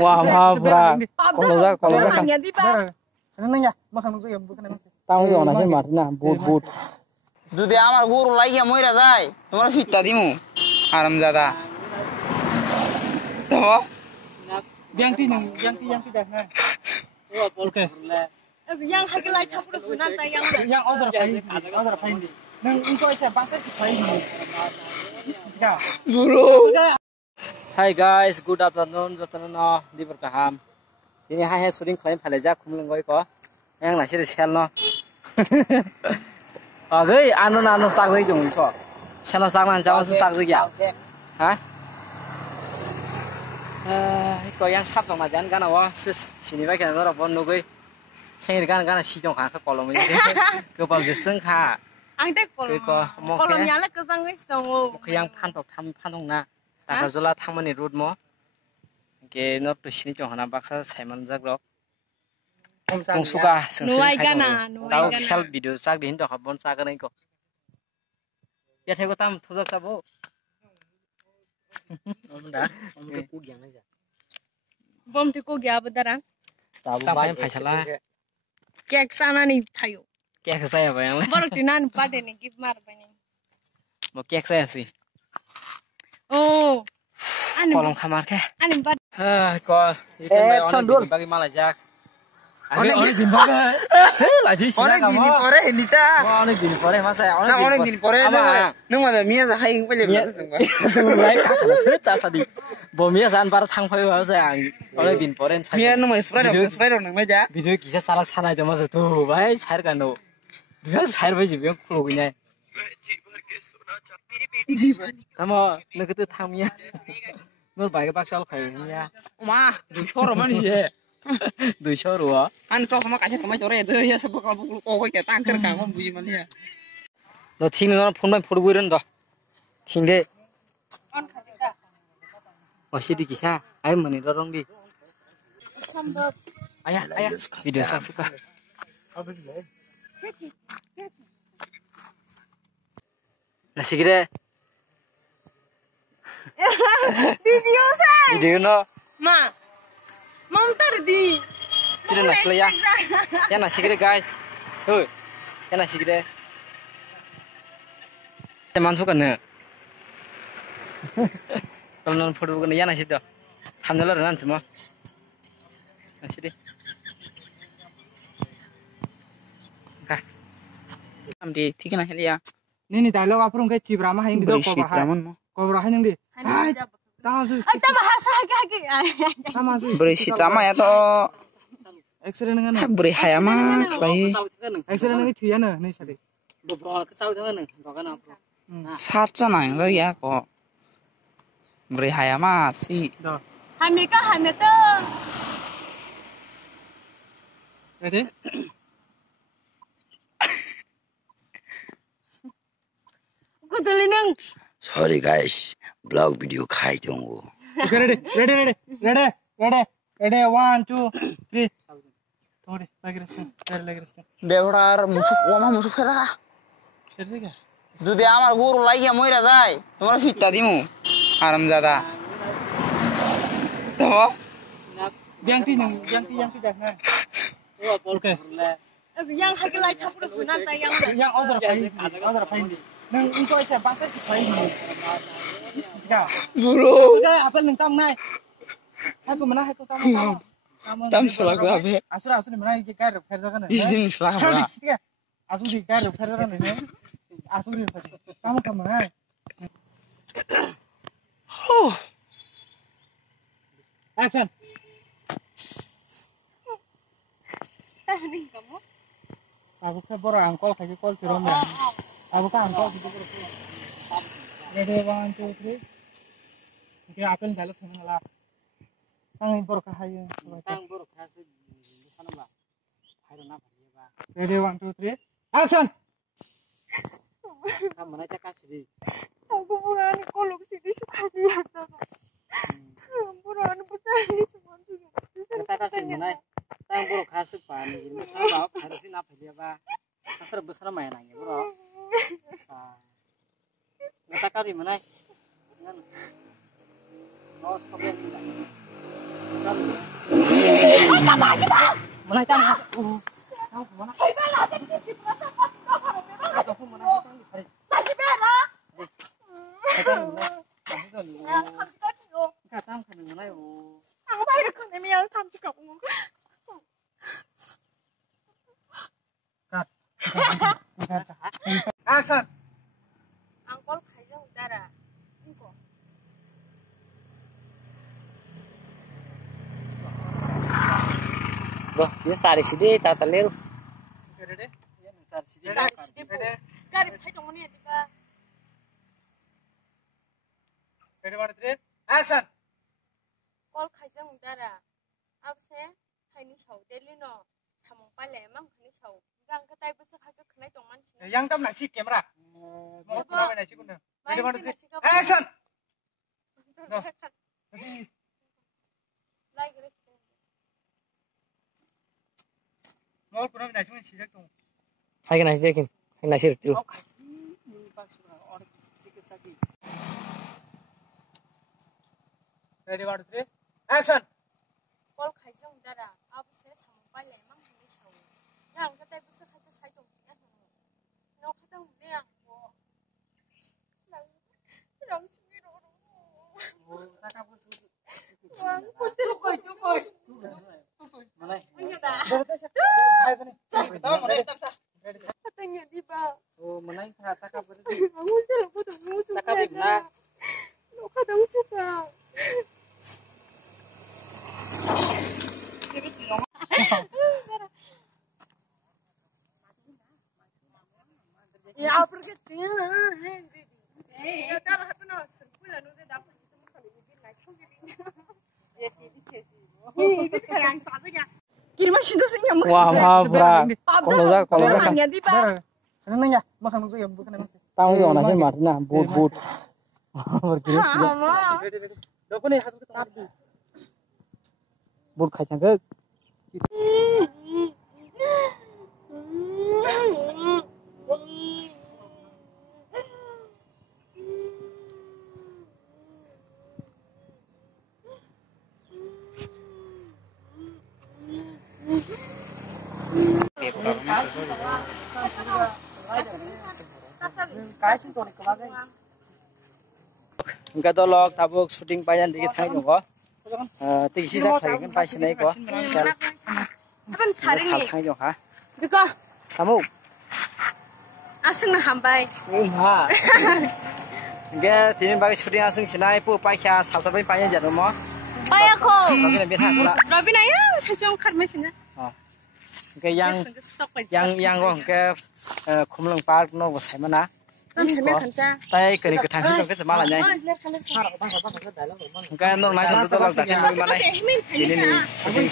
Wah, bra. Kalau Hanya di ba. Nanya, makan itu ya bukan emang. tahu tuh nasi Martina, but. যদি আমার গরু লাগিয়া মইরা যায় তোমার ফিটটা দিমু আরামজাদা তো Yang tidak. Nah. Oke. Yang harga lai thapur nanti yang Ozar pain di. Nang engkau aja pasar di pain di. Ya. buru Hi guys, good afternoon. Jotono di berkaham. Ini hai syuting klaim phaleja khumlengoi ko. Yang nasi sel no. Oke, anu sak zai jong ko. Sel sak nan jaw sak zai ya. Hah? Ko yang sap dong majan kana wa sis sini ba kana ro bon nugoi. Sengir kana si jong ka kolom ni. Kepal jeseng ka. Angte kolomnya lah kesang guys dong. Yang pantok pantok na. Takar jola thangmani road mo. Ke not sini jong hana baksa saiman jagrok. Tong suka Nuai gana. Tahu sel video sak di hindo kabon sak nai ko. Ya thego tam thojak tabo. Om ke pu gyang aja. Bom tiko gya bedarang. Tabu bayam phaisala. Kek sana nih thayo. Kek saya bayang. Baru tinan pada nih gift mar bani. Mo kek saya sih. Oh. Kolom khamar ke. Ani bad. Ko. Sandul bagi malajak. অনেক দিন পরে Laji sih. অনেক দিন পরে হিন্দিটা অনেক দিন পরে masa না অনেক দিন পরে নং মাদা মিয়া যা হাইং পেলে Mulai kakak tuh tadi. Bomnya san para thang phayo ha sayang. Oleh din poren sai. মিয়া নং স্প্রাইড নং মাইজা Video kisah salah sanai to masa tuh, bhai sair kanu. Dia sair bhai jibe khulo gini. Kamu nak tu thangnya. Nur bai ke baksal khai ya. মা 200 মানি যে 200 rupiah. an cho sama kasih kamai chore de ya sab kalau ko ko ke tang ker ka ko buji man ya Lo thing no phone bai photo buiren do. Thing de. On khadita. Masih di kisah. Ai mani dorong di. Sambab. Ayah. Video sak suka. Nasi kira. Video say. Video no. Ma. Mam tar di. Tidak nasi ya. Ya nasi kira guys. Ya nasi kira. Masuk kan ya. Kalau non photo kan ya nasi tuh. Alhamdulillah nan semua. Nasi deh. amdi ঠিক না হেলিয়া Ini dialog apa orang kayak cibrama haing di Berisi draman mo Kau haing di. Tahu Ay tama hasa hagi. sama sih. berisi drama ya to X-ray dengan. beri hayama klai X-ray dengan itu ya nih tadi. Beberapa kesal dengan bahkan apa. 사잖아 이거 야 거 beri hayama si Hamika hamita. Ready? Kutulineng. Sorry guys, vlog video khai dong. Ready. 1, 2, 3. Sorry, lagi rest. বেবড়ার মুসুক ওমা মুসুক ফেরা Ready ga? যদি আমার গরু লাগিয়া মইরা যায় তোমার ফিটটা দিমু আরামজাদা তো Yang tidak. Nah. Oke. Yang harga lai thapur nanti Yang Ozar pain di. Nang engkau aja pasar di pain di. Ya. buru Udah apa nang tam nai? Aku mana aku tam. tam salah gua be Asura mana iki kair ferja kan. izin salah gua Asu di kair ferja kan ini. Asu di. Kamu mana? Action. kamu. Aku ke boro angkol kayak kol cirom ya. Aku ke angkol gitu. Ready 1, 2, 3. Oke, apel dalam sana lah. Tang boro kahaya. Tang buruk hasil di sana lah. Hari na bari ba. Ready 1, 2, 3. Action. Kamu mana cakap sih. Aku bukan kolok sini suka dia. Bukan besar ini semua sudah. Kita kasih mana. Tang buruk hasil pan. Jadi sana bawa harus na bari ba. Kasar besar main nanya bro. Kita kali mana. Oh, sekolah ni. Mulai tang. Tang mana? Tao không muốn ăn tang gì phải. Cả tang phải mình này. 아, 봐 이렇게 내면 탐지가 없는 거. Action. 안걸 가정 따라. 이거. Rồi, biết xài thì đi tao tao leo. Ready? Ready? 까리 팔정원이 어디가? Ready 1 2 3. Action. 걸 가정 따라. 앞세 하니 셔 델리노. 사몽 빨래 만큼이 셔. 이강 그따이 부서 가서 그날 동안 지나. Yang tâm lại xịt camera. Một Dạ bên này chị cũng được. Mai Ready 1 cái 2 này 3. Action. 라이 그래. Một bên này chúng mình xịt ra cùng. Hai cái này sẽ kìm, hai này sẽ được. Ready 1 2 3. Action. 걸 가정 따라. 앞세 사몽 빨래 만큼이 셔. 이강 그따이 부서 가서 살동 지나. 너 가당 물량 뭐. 랑 심리로. 와, 볼수록 거이 쪼고. 안겨다. Katanya di ba? Oh, mana yang tak tak apa Aku sila ko to mo to. Takap na. No ka daw suka. Ya, porque tinha. Ya tara hapo na sempula no de dapat semua kali ini naik ko gini. Ya di kaya ang sabi niya. Kirma sindo sa inyo. Wah, wah, bra. Kalau dah kan. Kanya di ba? Ano na niya? Makan mo yung bukan naman. Tahu je orang sih mati na, boot boot. Berkira Ama. Ready ready. Doko ni hat ko tap di. boot khai chang ke. Cái sinh tồn này các bạn. Enggak tolong tabuk syuting panjang dikit hang jong ko. Tinggi sak sai kan pas nai ko. Sel Kapan sal saringi? hang jong ha. Biko Kamu asing na hambay. ha. Enggak tinin bagi syuting asing sinai pu pai kya sal sabai panjang jadu mo. Baya ko. Lagi lebih hang sila. Rabi na ya, sajong karma sina. Enggak yang ko enggak khumlang park no wasai mana. Tam chame khanta. Tai kani ka thang ko ke semalan nyai. Enggak no na jadu tolong tak tin mana. Ini ni syuting